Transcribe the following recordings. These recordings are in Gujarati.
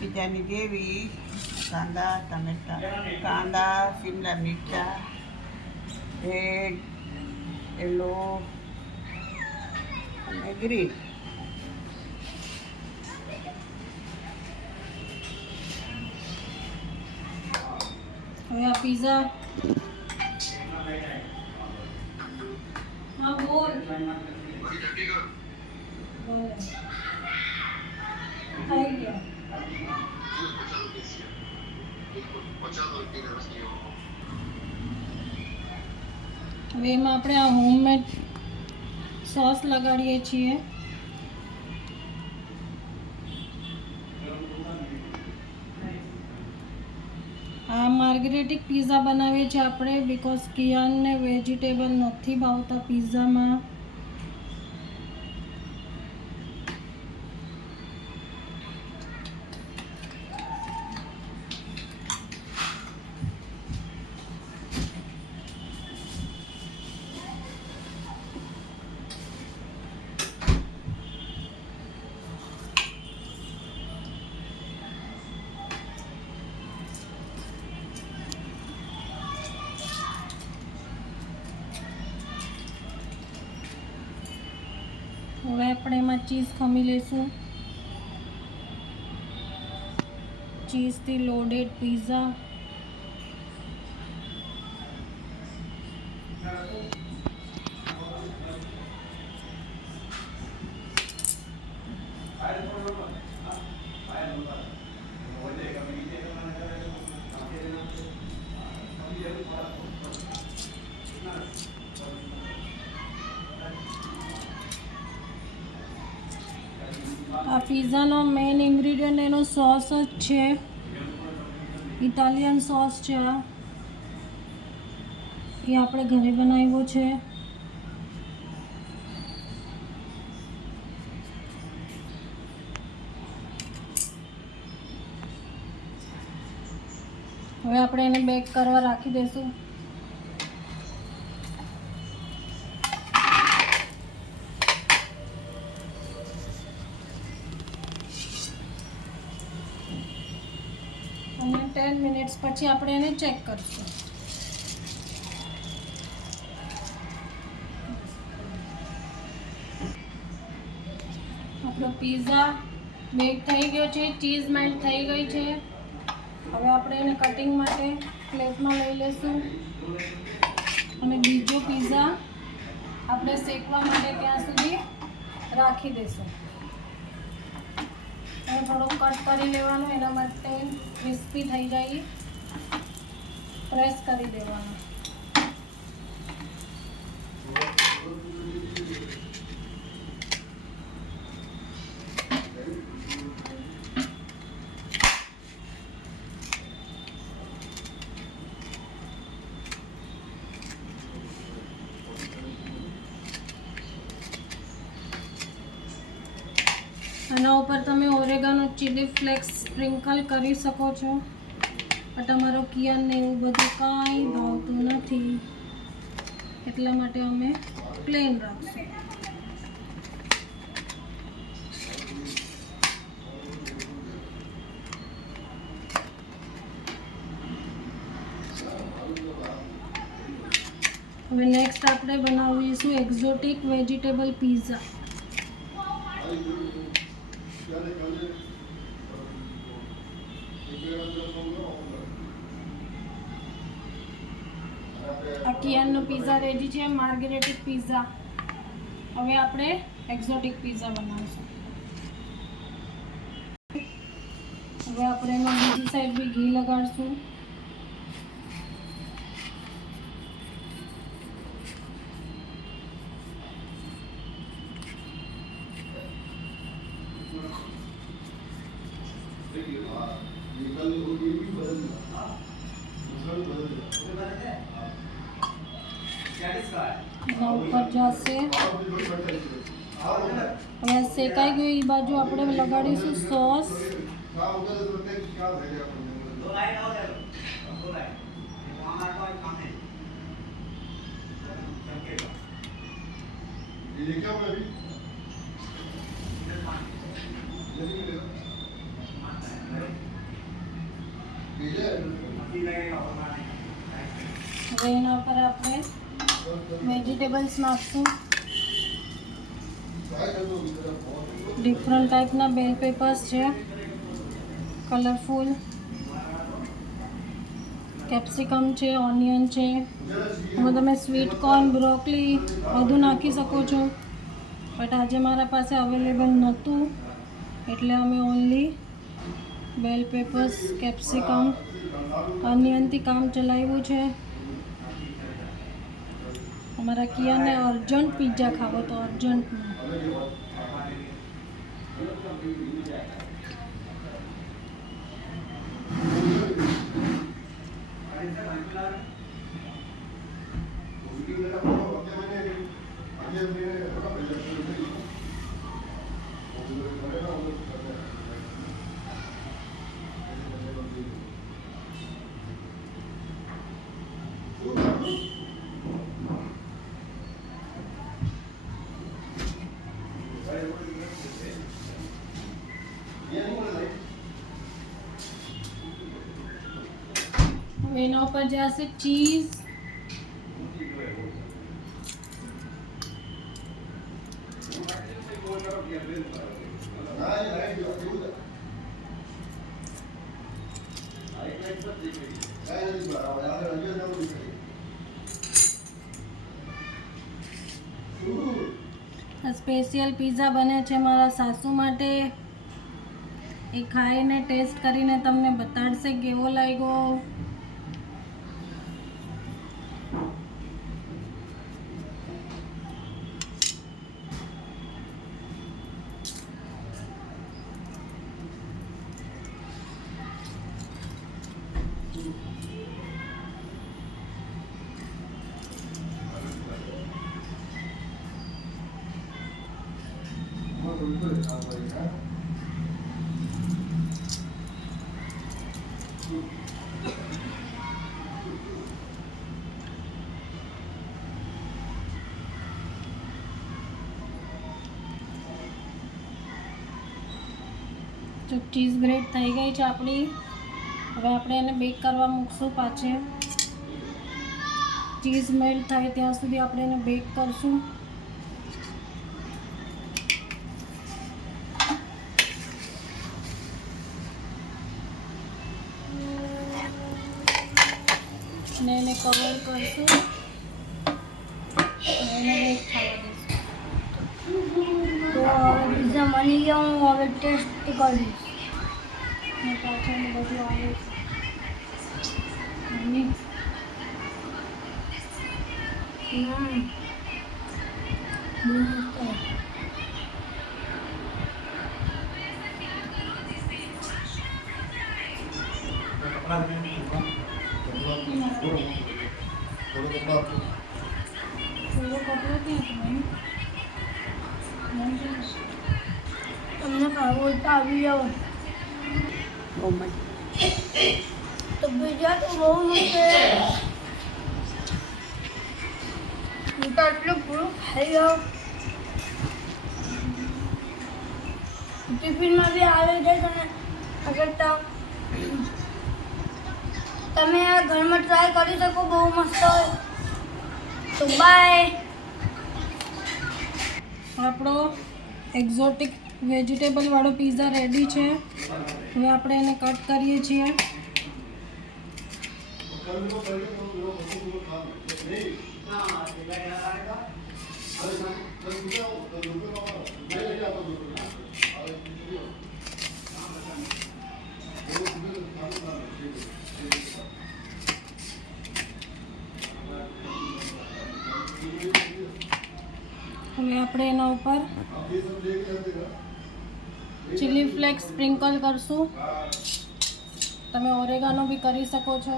पिज्जानी ग्रेवी, कांदा टमेटा, कांदा शिमला मिर्चा, रेड येलो અને ગ્રીન. હવે આ પિઝા હા બોલ થઈ ગયા. હવે એમાં આપણે આ હોમમેડ સોસ લગાડીએ છીએ. આ માર્ગરેટિક પિઝા બનાવીએ છીએ આપણે બિકોઝ કિયાનને વેજીટેબલ નથી ભાવતા પિઝામાં. હવે આપણે એમાં ચીઝ ખમી લઈશું. ચીઝથી લોડેડ પિઝા. આ પિઝાનો મેઇન ઇન્ગ્રીડિયન્ટ એનો સોસ જ છે, ઇટાલિયન સોસ છે. આ એ આપણે ઘરે બનાવ્યો છે. હવે આપણે એને બેક કરવા રાખી દઈશું. અને 10 મિનિટ્સ પછી આપણે એને ચેક કરીશું. આપણો પિઝા બેક થઈ ગયો છે, ચીઝ મેલ્ટ થઈ ગઈ છે. હવે આપણે એને કટિંગ માટે પ્લેટમાં લઈ લઈશું અને બીજો પિઝા આપણે શેકવા માટે ત્યાં સુધી રાખી દઈશું. અને થોડો કટ કરી લેવાનો, એના માટે ક્રિસ્પી થઈ જાય, પ્રેસ કરી દેવાનો. આના ઉપર તમે ઓરેગાનો ચીલી ફ્લેક્સ સ્પ્રિંકલ કરી શકો છો, પણ તમારો કિયાનને એવું બધું કાંઈ ભાવતું નથી એટલા માટે અમે પ્લેન રાખશું. હવે નેક્સ્ટ આપણે બનાવીશું એક્ઝોટિક વેજીટેબલ પિઝા. આ કિયાનનો પિઝા રેડી છે, માર્ગરેટિક પિઝા. હવે આપણે એક્ઝોટિક પિઝા બનાવીશું. હવે આપણે એમાં બીજી સાઈડ બી ઘી લગાડશું. એના ઉપર જશે. હવે શેકાઈ ગયું એ બાજુ આપણે લગાડીશું સોસ. હવે એના પર આપણે વેજીટેબલ્સ નાખશું. ડિફરન્ટ ટાઈપના બેલ પેપર્સ છે, કલરફુલ. કેપ્સિકમ છે, ઓનિયન છે. એમાં તમે સ્વીટ કોર્ન, બ્રોકલી બધું નાખી શકો છો, બટ આજે મારા પાસે અવેલેબલ નહોતું એટલે અમે ઓનલી બેલ પેપર્સ, કેપ્સિકમ, ઓનિયનથી કામ ચલાવ્યું છે. અમારા કિયાને અર્જન્ટ પિઝા ખાવો તો અર્જન્ટમાં. એના ઉપર જશે ચીઝ, સ્પેશિયલ પિઝા બને છે મારા સાસુ માટે. એ ખાઈને ટેસ્ટ કરીને તમને બતાડશે કેવો લાગ્યો. તો ચીઝ ગ્રેટ થઈ ગઈ છે આપણી. હવે આપણે એને બેક કરવા મૂકશું પાછે. ચીઝ મેલ્ટ થાય ત્યાં સુધી આપણે એને બેક કરશું. અને એને કવર કરશું અને એને બેક થવા દઈશું. તો પિઝા બની ગયા, હું હવે ટેસ્ટ કરીશ. અને પાછળ બધું આવે અને થોડો કપડો ક્યાં છે? તમને ખાવું હોય તો આવી જાઓ. બહુ મસ્ત. તો પિઝા તો બહુ મસ્ત છે. હું તો આટલું પૂરું ખાઈ ગયો. ટિફિનમાં બી આવે છે. તમે અગર તમે આ ઘરમાં ટ્રાય કરી શકો, બહુ મસ્ત હોય. તો બાય. આપણો એક્ઝોટિક વેજીટેબલ વાળો પિઝા રેડી છે. હવે આપણે એને કટ કરીએ છીએ. હવે આપણે એના ઉપર ચીલી ફ્લેક્સ સ્પ્રિંકલ કરશું. તમે ઓરેગાનો બી કરી શકો છો,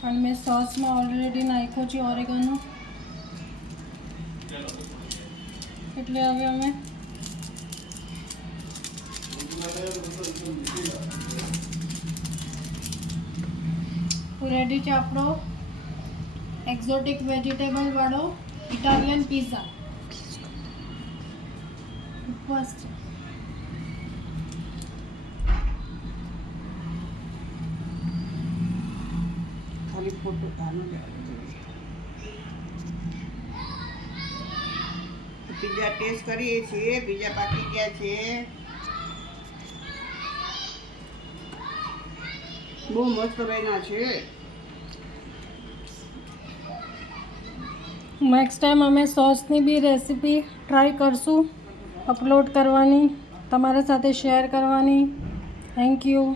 પણ મેં સોસમાં ઓલરેડી નાખ્યો છે ઓરેગાનો, એટલે હવે અમે રેડી છે આપણો એક્ઝોટિક વેજીટેબલ વાળો ઇટાલિયન પિઝા. બસ ખાલી ફોટો આનો પીઝા ટેસ્ટ કરીએ છીએ. પીઝા પાકી ગયા છે. બહુ મસ્ત બન્યા છે. નેક્સ્ટ ટાઈમ અમે સોસની બી રેસીપી ટ્રાય કરશું અપલોડ કરવાની, તમારા સાથે શેર કરવાની. Thank you.